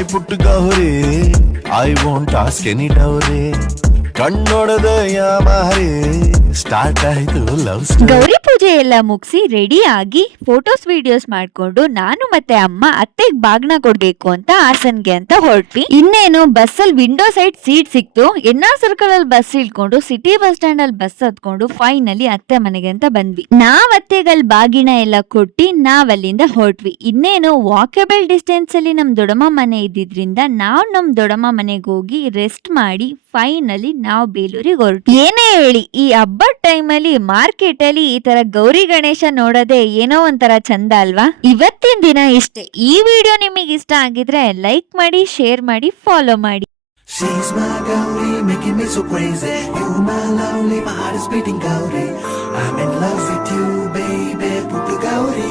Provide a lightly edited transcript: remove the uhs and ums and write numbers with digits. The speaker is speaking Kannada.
ಮೈ ಪುಟ್ಟು Gauri I won't ask any dowry ಕಣ್ಣೊಡೆದ ಯಾಮಾರಿ ಸ್ಟಾರ್ಟ್ ಆಯ್ತು ಲವ್ ಗೌರಿ ಪೂಜೆ ಎಲ್ಲ ಮುಗಿಸಿ ರೆಡಿ ಆಗಿ ಫೋಟೋಸ್ ವಿಡಿಯೋಸ್ ಮಾಡ್ಕೊಂಡು ನಾನು ಮತ್ತೆ ಅಮ್ಮ ಅತ್ತೆಗ್ ಬಾಗ್ನ ಕೊಡ್ಬೇಕು ಅಂತ ಹಾಸನ್ಗೆ ಅಂತ ಹೊರಟ್ವಿ. ಇನ್ನೇನು ಬಸ್ಸಲ್ಲಿ ವಿಂಡೋ ಸೈಡ್ ಸೀಟ್ ಸಿಕ್ತು. ಎನ್ಆರ್ ಸರ್ಕಲ್ ಅಲ್ಲಿ ಬಸ್ ಇಳ್ಕೊಂಡು ಸಿಟಿ ಬಸ್ ಸ್ಟ್ಯಾಂಡ್ ಅಲ್ಲಿ ಬಸ್ ಹತ್ಕೊಂಡು ಫೈನಲಿ ಅತ್ತೆ ಮನೆಗೆ ಅಂತ ಬಂದ್ವಿ. ನಾವ್ ಅತ್ತೆಗಲ್ ಬಾಗಿನ ಎಲ್ಲ ಕೊಟ್ಟಿ ನಾವ್ ಅಲ್ಲಿಂದ ಹೊರಟ್ವಿ. ಇನ್ನೇನು ವಾಕಬಲ್ ಡಿಸ್ಟೆನ್ಸ್ ಅಲ್ಲಿ ನಮ್ ದೊಡ್ಡಮ್ಮ ಮನೆ ಇದ್ದಿದ್ರಿಂದ ನಾವ್ ನಮ್ ದೊಡ್ಡಮ್ಮ ಮನೆಗೆ ಹೋಗಿ ರೆಸ್ಟ್ ಮಾಡಿ ಫೈನಲಿ ನಾವು ಬೇಲೂರಿಗೆ ಹೊರಟು. ಏನೇ ಹೇಳಿ ಈ ಹಬ್ಬದ ಟೈಮ್ ಅಲ್ಲಿ ಮಾರ್ಕೆಟ್ ಅಲ್ಲಿ ಈ ತರ ಗೌರಿ ಗಣೇಶ ನೋಡೋದೇ ಏನೋ ಒಂಥರ ಚಂದ ಅಲ್ವಾ. ಇವತ್ತಿನ ದಿನ ಇಷ್ಟೇ. ಈ ವಿಡಿಯೋ ನಿಮಗೆ ಇಷ್ಟ ಆಗಿದ್ರೆ ಲೈಕ್ ಮಾಡಿ, ಶೇರ್ ಮಾಡಿ, ಫಾಲೋ ಮಾಡಿ. She's my Gauri, making me so crazy. You my lovely, my heart is beating Gauri. I'm in love with you, baby, Puttu Gauri.